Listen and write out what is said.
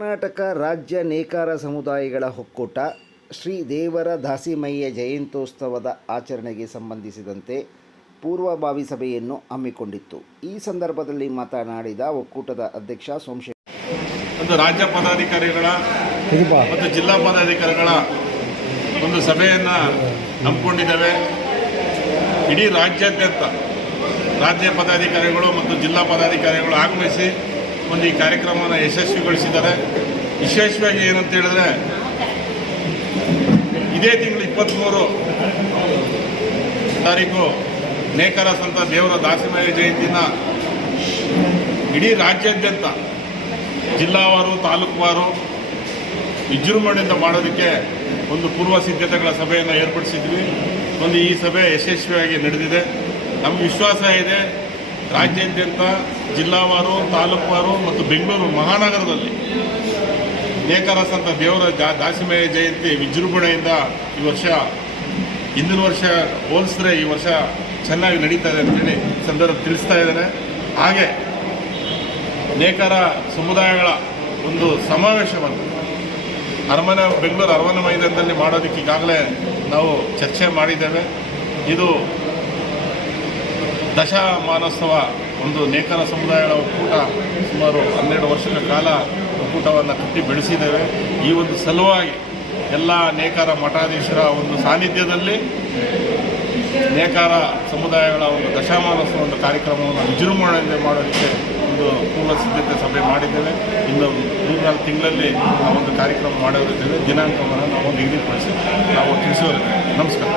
ಕರ್ನಾಟಕ ರಾಜ್ಯ ನೇಕಾರ ಸಮುದಾಯಗಳ ಒಕ್ಕೂಟ ಶ್ರೀ ದೇವರ ದಾಸಿಮಯ್ಯ ಜಯಂತ್ಯೋತ್ಸವದ ಆಚರಣೆಗೆ ಸಂಬಂಧಿಸಿದಂತೆ ಪೂರ್ವಭಾವಿ ಸಭೆಯನ್ನು ಹಮ್ಮಿಕೊಂಡಿತ್ತು. ಈ ಸಂದರ್ಭದಲ್ಲಿ ಮಾತನಾಡಿದ ಒಕ್ಕೂಟದ ಅಧ್ಯಕ್ಷ ಒಂದು ರಾಜ್ಯ ಪದಾಧಿಕಾರಿಗಳ ಮತ್ತು ಜಿಲ್ಲಾ ಪದಾಧಿಕಾರಿಗಳ ಒಂದು ಸಭೆಯನ್ನು ಹಮ್ಮಿಕೊಂಡಿದ್ದೇವೆ. ಇಡೀ ರಾಜ್ಯಾದ್ಯಂತ ರಾಜ್ಯ ಪದಾಧಿಕಾರಿಗಳು ಮತ್ತು ಜಿಲ್ಲಾ ಪದಾಧಿಕಾರಿಗಳು ಆಗಮಿಸಿ ಒಂದು ಈ ಕಾರ್ಯಕ್ರಮವನ್ನು ಯಶಸ್ವಿಗೊಳಿಸಿದ್ದಾರೆ. ವಿಶೇಷವಾಗಿ ಏನಂತ ಹೇಳಿದ್ರೆ, ಇದೇ ತಿಂಗಳು 23 ತಾರೀಕು ನೇಕಾರ ಸಂತ ದೇವರ ದಾಸಿಮಯ್ಯ ಜಯಂತಿನ ಇಡೀ ರಾಜ್ಯಾದ್ಯಂತ ಜಿಲ್ಲಾವಾರು ತಾಲೂಕುವಾರು ವಿಜೃಂಭಣೆಯಿಂದ ಮಾಡೋದಕ್ಕೆ ಒಂದು ಪೂರ್ವ ಸಿದ್ಧತೆಗಳ ಸಭೆಯನ್ನು ಏರ್ಪಡಿಸಿದ್ವಿ. ಈ ಸಭೆ ಯಶಸ್ವಿಯಾಗಿ ನಡೆದಿದೆ. ನಮಗೆ ವಿಶ್ವಾಸ ಇದೆ, ರಾಜ್ಯಾದ್ಯಂತ ಜಿಲ್ಲಾವಾರು ತಾಲೂಕುವಾರು ಮತ್ತು ಬೆಂಗಳೂರು ಮಹಾನಗರದಲ್ಲಿ ನೇಕಾರ ಸಂತ ದೇವರ ದಾಸಿಮಯ್ಯ ಜಯಂತಿ ವಿಜೃಂಭಣೆಯಿಂದ ಈ ವರ್ಷ ಹಿಂದಿನ ವರ್ಷ ಹೋಲಿಸಿದ್ರೆ ಈ ವರ್ಷ ಚೆನ್ನಾಗಿ ನಡೀತಾ ಇದೆ ಅಂತೇಳಿ ಸಂದರ್ಭ ತಿಳಿಸ್ತಾ ಇದ್ದೇನೆ. ಹಾಗೆ ನೇಕಾರ ಸಮುದಾಯಗಳ ಒಂದು ಸಮಾವೇಶವನ್ನು ಬೆಂಗಳೂರು ಅರಮನೆ ಮೈದಾನದಲ್ಲಿ ಮಾಡೋದಕ್ಕೆ ಈಗಾಗಲೇ ನಾವು ಚರ್ಚೆ ಮಾಡಿದ್ದೇವೆ. ಇದು ದಶಮಾನೋತ್ಸವ ಒಂದು ನೇಕಾರ ಸಮುದಾಯಗಳ ಒಕ್ಕೂಟ ಸುಮಾರು 12 ವರ್ಷಗಳ ಕಾಲ ಒಕ್ಕೂಟವನ್ನು ಕಟ್ಟಿ ಬೆಳೆಸಿದ್ದೇವೆ. ಈ ಒಂದು ಸಲುವಾಗಿ ಎಲ್ಲ ನೇಕಾರ ಮಠಾಧೀಶರ ಒಂದು ಸಾನ್ನಿಧ್ಯದಲ್ಲಿ ನೇಕಾರ ಸಮುದಾಯಗಳ ಒಂದು ದಶಮಾನೋತ್ಸವ ಒಂದು ಕಾರ್ಯಕ್ರಮವನ್ನು ವಿಜೃಂಭಣೆಯಿಂದ ಮಾಡೋದಕ್ಕೆ ಒಂದು ಪೂರ್ವ ಸಿದ್ಧತೆ ಸಭೆ ಮಾಡಿದ್ದೇವೆ. ಇನ್ನು 3-4 ತಿಂಗಳಲ್ಲಿ ಆ ಒಂದು ಕಾರ್ಯಕ್ರಮ ಮಾಡೋರಿದ್ದೇವೆ. ದಿನಾಂಕವನ್ನು ನಾವು ನಿಗದಿಪಡಿಸಿ ನಾವು ತಿಳಿಸೋರಿದ್ದೇವೆ. ನಮಸ್ಕಾರ.